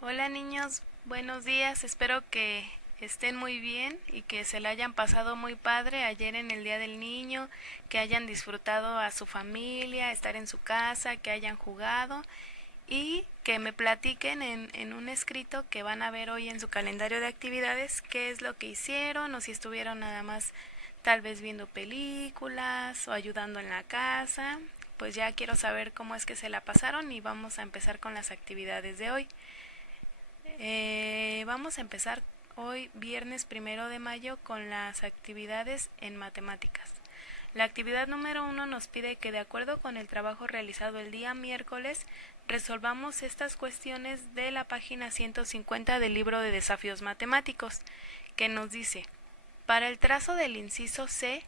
Hola niños, buenos días, espero que estén muy bien y que se la hayan pasado muy padre ayer en el Día del Niño, que hayan disfrutado a su familia, estar en su casa, que hayan jugado y que me platiquen en un escrito que van a ver hoy en su calendario de actividades qué es lo que hicieron o si estuvieron nada más tal vez viendo películas o ayudando en la casa. Pues ya quiero saber cómo es que se la pasaron y vamos a empezar con las actividades de hoy. Vamos a empezar hoy, viernes 1 de mayo, con las actividades en matemáticas. La actividad número 1 nos pide que, de acuerdo con el trabajo realizado el día miércoles, resolvamos estas cuestiones de la página 150 del libro de desafíos matemáticos, que nos dice: para el trazo del inciso C,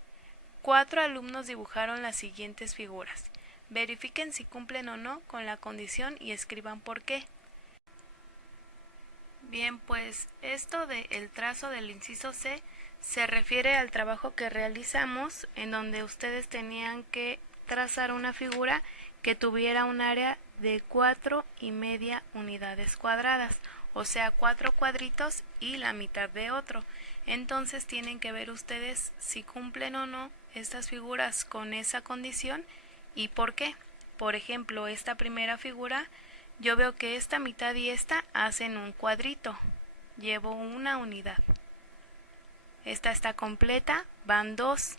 4 alumnos dibujaron las siguientes figuras. Verifiquen si cumplen o no con la condición y escriban por qué. Bien, pues esto de el trazo del inciso C se refiere al trabajo que realizamos en donde ustedes tenían que trazar una figura que tuviera un área de 4,5 unidades cuadradas, o sea, 4 cuadritos y la mitad de otro. Entonces tienen que ver ustedes si cumplen o no estas figuras con esa condición y por qué. Por ejemplo, esta primera figura, yo veo que esta mitad y esta hacen un cuadrito. Llevo una unidad. Esta está completa, van 2.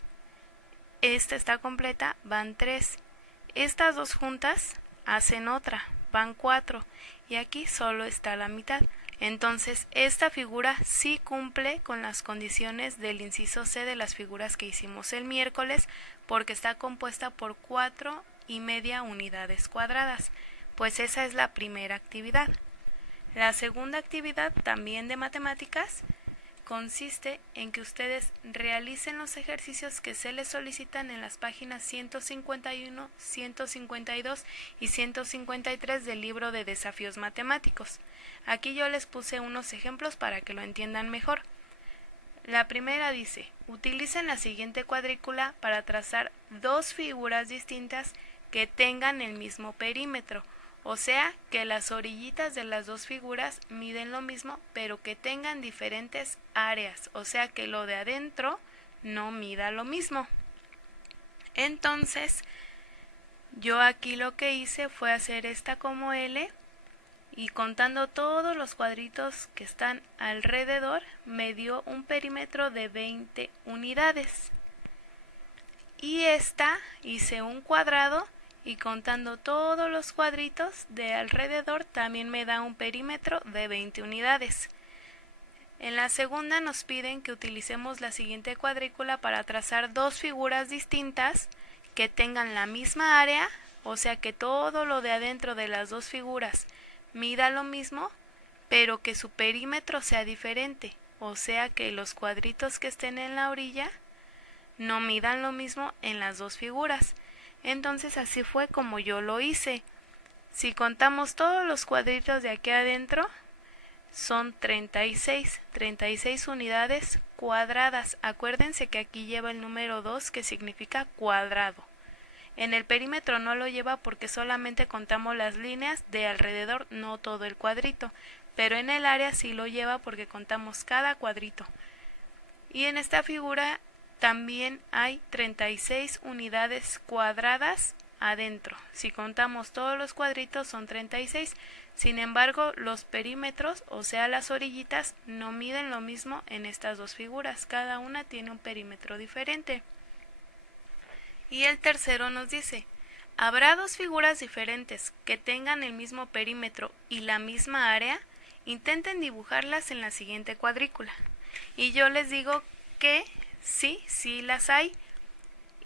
Esta está completa, van 3. Estas dos juntas hacen otra, van 4. Y aquí solo está la mitad. Entonces, esta figura sí cumple con las condiciones del inciso C de las figuras que hicimos el miércoles, porque está compuesta por 4,5 unidades cuadradas. Pues esa es la primera actividad. La segunda actividad, también de matemáticas, consiste en que ustedes realicen los ejercicios que se les solicitan en las páginas 151, 152 y 153 del libro de desafíos matemáticos. Aquí yo les puse unos ejemplos para que lo entiendan mejor. La primera dice: utilicen la siguiente cuadrícula para trazar dos figuras distintas que tengan el mismo perímetro, o sea, que las orillitas de las dos figuras miden lo mismo, pero que tengan diferentes áreas, o sea, que lo de adentro no mida lo mismo. Entonces, yo aquí lo que hice fue hacer esta como L y contando todos los cuadritos que están alrededor, me dio un perímetro de 20 unidades. Y esta hice un cuadrado y contando todos los cuadritos de alrededor también me da un perímetro de 20 unidades. En la segunda nos piden que utilicemos la siguiente cuadrícula para trazar dos figuras distintas que tengan la misma área, o sea que todo lo de adentro de las dos figuras mida lo mismo, pero que su perímetro sea diferente, o sea que los cuadritos que estén en la orilla no midan lo mismo en las dos figuras. Entonces así fue como yo lo hice. Si contamos todos los cuadritos de aquí adentro, son 36 unidades cuadradas. Acuérdense que aquí lleva el número 2 que significa cuadrado. En el perímetro no lo lleva porque solamente contamos las líneas de alrededor, no todo el cuadrito, pero en el área sí lo lleva porque contamos cada cuadrito. Y en esta figura también hay 36 unidades cuadradas adentro. Si contamos todos los cuadritos son 36. Sin embargo, los perímetros, o sea las orillitas, no miden lo mismo en estas dos figuras. Cada una tiene un perímetro diferente. Y el tercero nos dice: habrá dos figuras diferentes que tengan el mismo perímetro y la misma área. Intenten dibujarlas en la siguiente cuadrícula. Y yo les digo que sí las hay.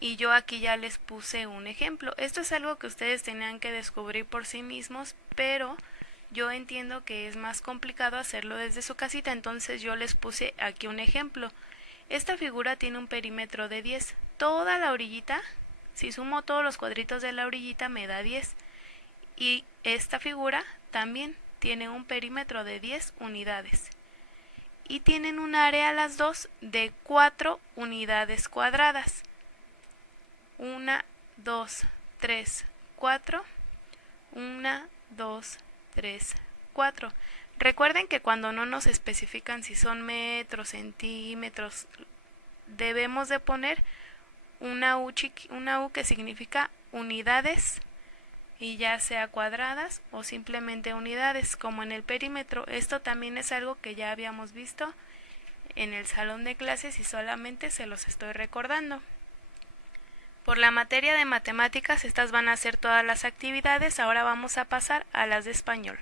Y yo aquí ya les puse un ejemplo. Esto es algo que ustedes tenían que descubrir por sí mismos, pero yo entiendo que es más complicado hacerlo desde su casita, entonces yo les puse aquí un ejemplo. Esta figura tiene un perímetro de 10. Toda la orillita, si sumo todos los cuadritos de la orillita, me da 10. Y esta figura también tiene un perímetro de 10 unidades. Y tienen un área las dos de 4 unidades cuadradas. 1, 2, 3, 4. 1, 2, 3, 4. Recuerden que cuando no nos especifican si son metros, centímetros, debemos de poner una U que significa unidades, y ya sea cuadradas o simplemente unidades, como en el perímetro. Esto también es algo que ya habíamos visto en el salón de clases y solamente se los estoy recordando. Por la materia de matemáticas, estas van a ser todas las actividades. Ahora vamos a pasar a las de español.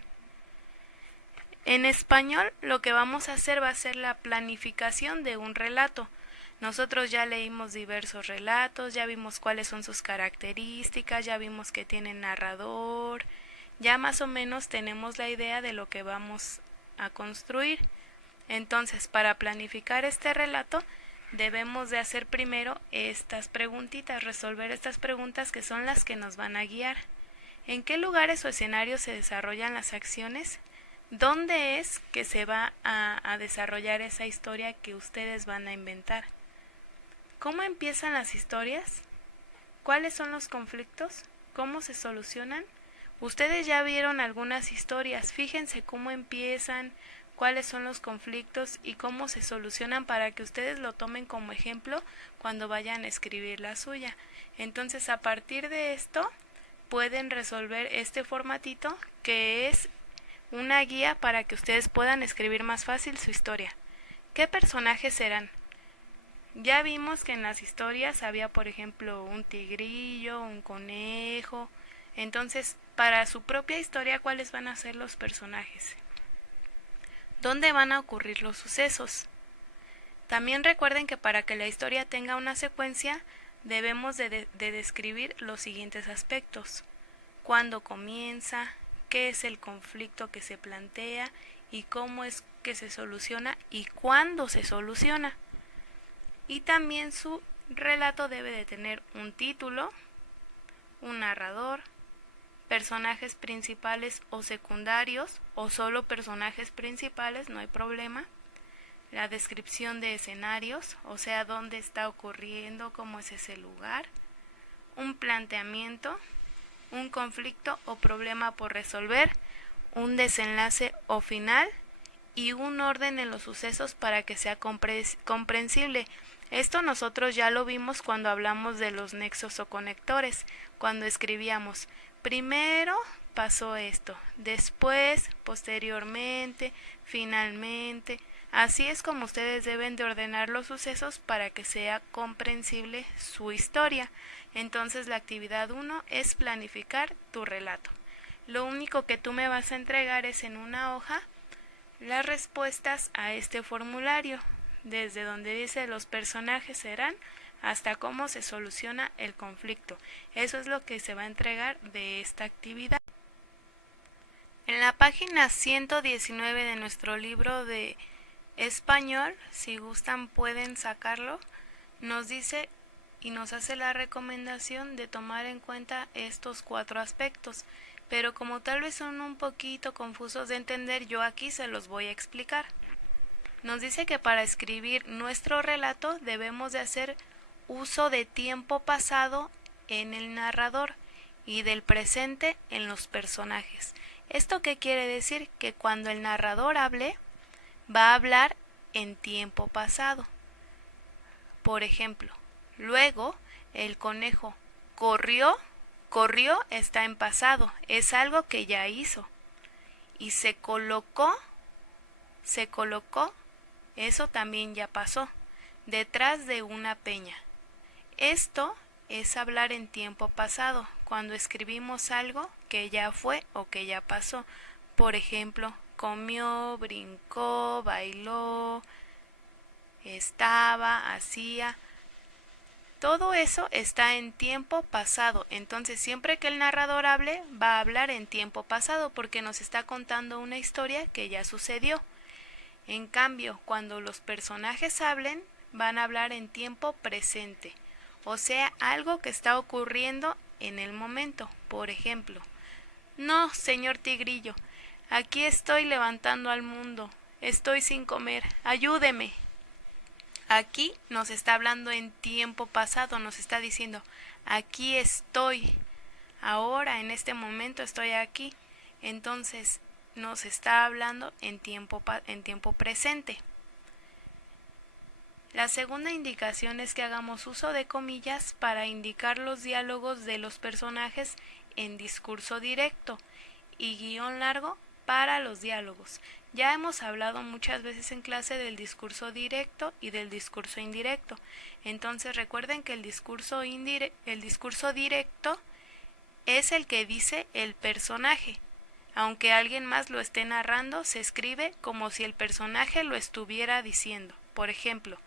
En español lo que vamos a hacer va a ser la planificación de un relato. Nosotros ya leímos diversos relatos, ya vimos cuáles son sus características, ya vimos que tienen narrador, ya más o menos tenemos la idea de lo que vamos a construir. Entonces, para planificar este relato, debemos de hacer primero estas preguntitas, resolver estas preguntas que son las que nos van a guiar. ¿En qué lugares o escenarios se desarrollan las acciones? ¿Dónde es que se va a desarrollar esa historia que ustedes van a inventar? ¿Cómo empiezan las historias? ¿Cuáles son los conflictos? ¿Cómo se solucionan? Ustedes ya vieron algunas historias, fíjense cómo empiezan, cuáles son los conflictos y cómo se solucionan para que ustedes lo tomen como ejemplo cuando vayan a escribir la suya. Entonces, a partir de esto, pueden resolver este formatito que es una guía para que ustedes puedan escribir más fácil su historia. ¿Qué personajes serán? Ya vimos que en las historias había, por ejemplo, un tigrillo, un conejo. Entonces, para su propia historia, ¿cuáles van a ser los personajes? ¿Dónde van a ocurrir los sucesos? También recuerden que para que la historia tenga una secuencia, debemos de describir los siguientes aspectos. ¿Cuándo comienza? ¿Qué es el conflicto que se plantea? ¿Y cómo es que se soluciona? ¿Y cuándo se soluciona? Y también su relato debe de tener un título, un narrador, personajes principales o secundarios, o solo personajes principales, no hay problema, la descripción de escenarios, o sea, dónde está ocurriendo, cómo es ese lugar, un planteamiento, un conflicto o problema por resolver, un desenlace o final, y un orden en los sucesos para que sea comprensible. Esto nosotros ya lo vimos cuando hablamos de los nexos o conectores, cuando escribíamos primero pasó esto, después, posteriormente, finalmente. Así es como ustedes deben de ordenar los sucesos para que sea comprensible su historia. Entonces la actividad 1 es planificar tu relato. Lo único que tú me vas a entregar es en una hoja las respuestas a este formulario, desde donde dice los personajes serán hasta cómo se soluciona el conflicto. Eso es lo que se va a entregar de esta actividad. En la página 119 de nuestro libro de español, si gustan pueden sacarlo, nos dice y nos hace la recomendación de tomar en cuenta estos 4 aspectos. Pero como tal vez son un poquito confusos de entender, yo aquí se los voy a explicar. Nos dice que para escribir nuestro relato debemos de hacer uso de tiempo pasado en el narrador y del presente en los personajes. ¿Esto qué quiere decir? Que cuando el narrador hable, va a hablar en tiempo pasado. Por ejemplo, luego el conejo corrió. Corrió está en pasado, es algo que ya hizo. Y se colocó, eso también ya pasó, detrás de una peña. Esto es hablar en tiempo pasado, cuando escribimos algo que ya fue o que ya pasó. Por ejemplo, comió, brincó, bailó, estaba, hacía. Todo eso está en tiempo pasado, entonces siempre que el narrador hable, va a hablar en tiempo pasado porque nos está contando una historia que ya sucedió. En cambio, cuando los personajes hablen, van a hablar en tiempo presente, o sea, algo que está ocurriendo en el momento. Por ejemplo, no, señor Tigrillo, aquí estoy levantando al mundo, estoy sin comer, ayúdeme. Aquí nos está hablando en tiempo pasado, nos está diciendo, aquí estoy, ahora en este momento estoy aquí. Entonces, nos está hablando en tiempo presente. La segunda indicación es que hagamos uso de comillas para indicar los diálogos de los personajes en discurso directo y guión largo para los diálogos. Ya hemos hablado muchas veces en clase del discurso directo y del discurso indirecto. Entonces recuerden que el discurso directo es el que dice el personaje. Aunque alguien más lo esté narrando, se escribe como si el personaje lo estuviera diciendo. Por ejemplo,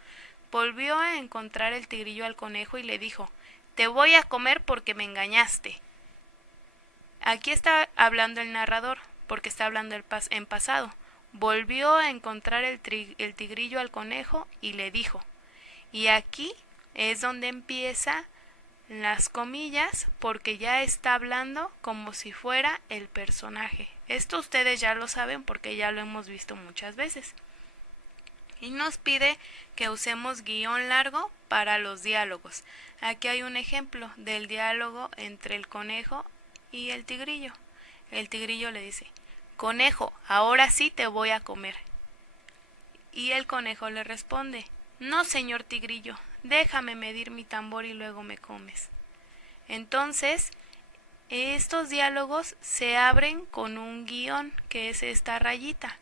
volvió a encontrar el tigrillo al conejo y le dijo: «Te voy a comer porque me engañaste». Aquí está hablando el narrador, porque está hablando en pasado. Volvió a encontrar el tigrillo al conejo y le dijo. Y aquí es donde empieza las comillas, porque ya está hablando como si fuera el personaje. Esto ustedes ya lo saben porque ya lo hemos visto muchas veces. Y nos pide que usemos guión largo para los diálogos. Aquí hay un ejemplo del diálogo entre el conejo y el tigrillo. El tigrillo le dice: «Conejo, ahora sí te voy a comer». Y el conejo le responde: «No, señor tigrillo, déjame medir mi tambor y luego me comes». Entonces, estos diálogos se abren con un guión, que es esta rayita.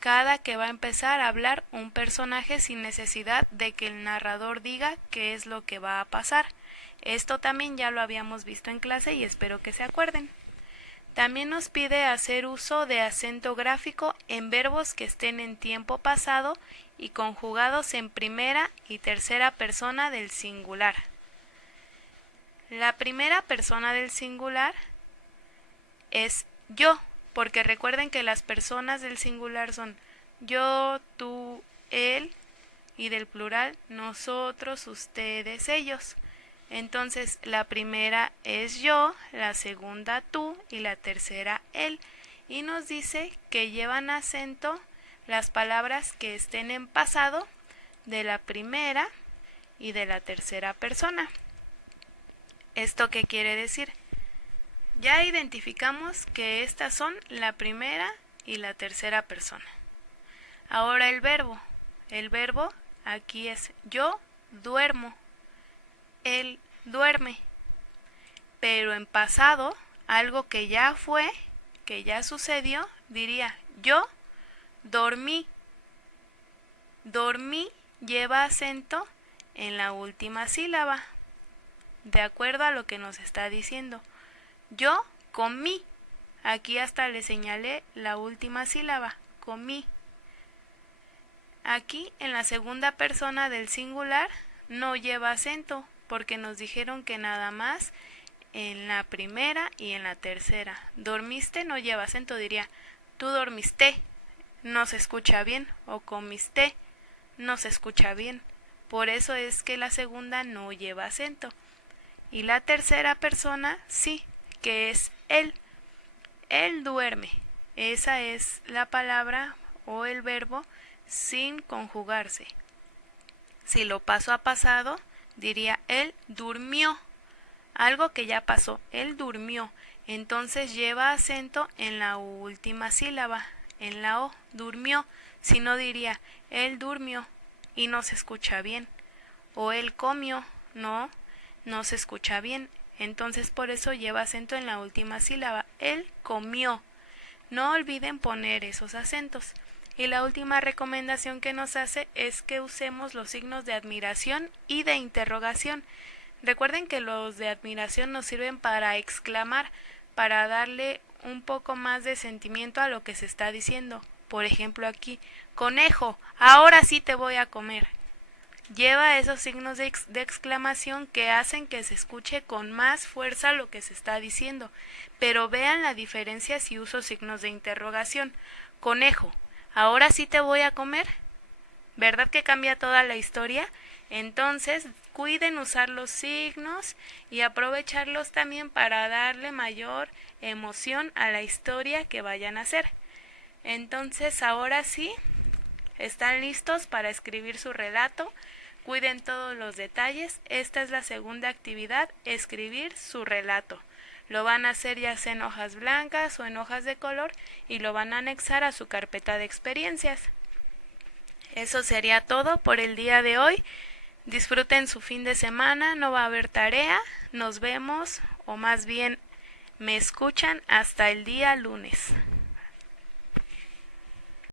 Cada que va a empezar a hablar un personaje sin necesidad de que el narrador diga qué es lo que va a pasar. Esto también ya lo habíamos visto en clase y espero que se acuerden. También nos pide hacer uso de acento gráfico en verbos que estén en tiempo pasado y conjugados en primera y tercera persona del singular. La primera persona del singular es yo, porque recuerden que las personas del singular son yo, tú, él, y del plural nosotros, ustedes, ellos. Entonces la primera es yo, la segunda tú y la tercera él. Y nos dice que llevan acento las palabras que estén en pasado de la primera y de la tercera persona. ¿Esto qué quiere decir? Ya identificamos que estas son la primera y la tercera persona. Ahora el verbo. El verbo aquí es yo duermo, él duerme. Pero en pasado, algo que ya fue, que ya sucedió, diría yo dormí. Dormí lleva acento en la última sílaba, de acuerdo a lo que nos está diciendo. Yo comí. Aquí hasta le señalé la última sílaba, comí. Aquí en la segunda persona del singular no lleva acento, porque nos dijeron que nada más en la primera y en la tercera. Dormiste no lleva acento, diría tú dormiste, no se escucha bien, o comiste, no se escucha bien. Por eso es que la segunda no lleva acento. Y la tercera persona sí, que es él. Él duerme. Esa es la palabra o el verbo sin conjugarse. Si lo paso a pasado, diría él durmió. Algo que ya pasó, él durmió. Entonces lleva acento en la última sílaba, en la O, durmió. Si no, diría él durmió y no se escucha bien. O él comió, no se escucha bien. Entonces por eso lleva acento en la última sílaba. Él comió. No olviden poner esos acentos. Y la última recomendación que nos hace es que usemos los signos de admiración y de interrogación. Recuerden que los de admiración nos sirven para exclamar, para darle un poco más de sentimiento a lo que se está diciendo. Por ejemplo aquí, conejo, ahora sí te voy a comer. Lleva esos signos de exclamación que hacen que se escuche con más fuerza lo que se está diciendo. Pero vean la diferencia si uso signos de interrogación. Conejo, ¿ahora sí te voy a comer? ¿Verdad que cambia toda la historia? Entonces, cuiden usar los signos y aprovecharlos también para darle mayor emoción a la historia que vayan a hacer. Entonces, ahora sí, ¿están listos para escribir su relato? Cuiden todos los detalles. Esta es la segunda actividad, escribir su relato. Lo van a hacer ya sea en hojas blancas o en hojas de color y lo van a anexar a su carpeta de experiencias. Eso sería todo por el día de hoy. Disfruten su fin de semana, no va a haber tarea. Nos vemos, o más bien me escuchan hasta el día lunes.